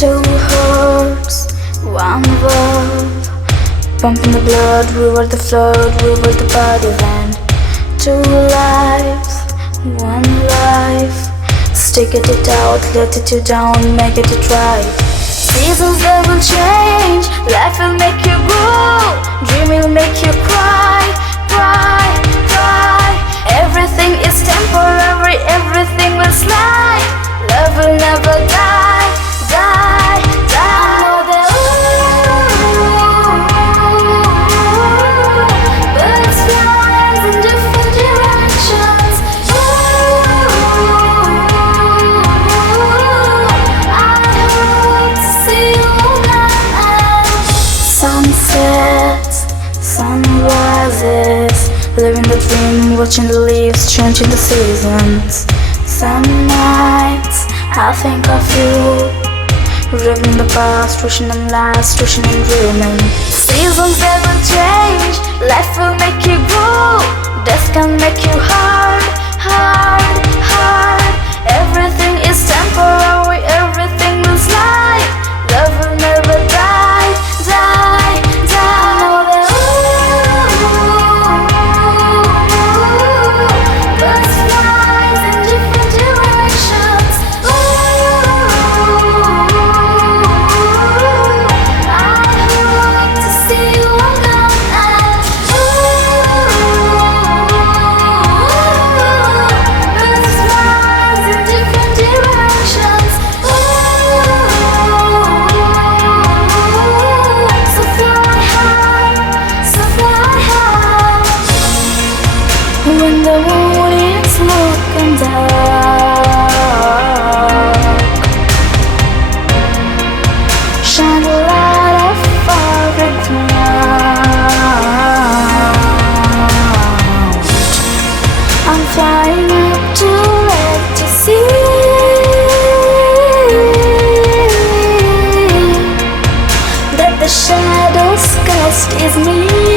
Two hearts, one love, pumping the blood, we were the flood, we were the body band. Two lives, one life, stick it out, let it you down, make it right. Seasons that will change, life will make you grow, dream will make you cry, cry, cry. Everything is temporary, everything will slide, love will never die, die, die. Birds flies in different directions. I hope to see you again. Sunsets, sunrises, living the dream, watching the leaves, changing the seasons. Some nights I think of you, reliving the past, wishing and last, wishing and dreaming. Seasons that will change, life will make you grow, death can make you hard, hard, hard. Everything is temporary, everything will slide, love will never die, die, die. Birds flies in different directions. When the moon is looking dark, shine the light of every cloud. I'm flying up to let you see that the shadows cast is me.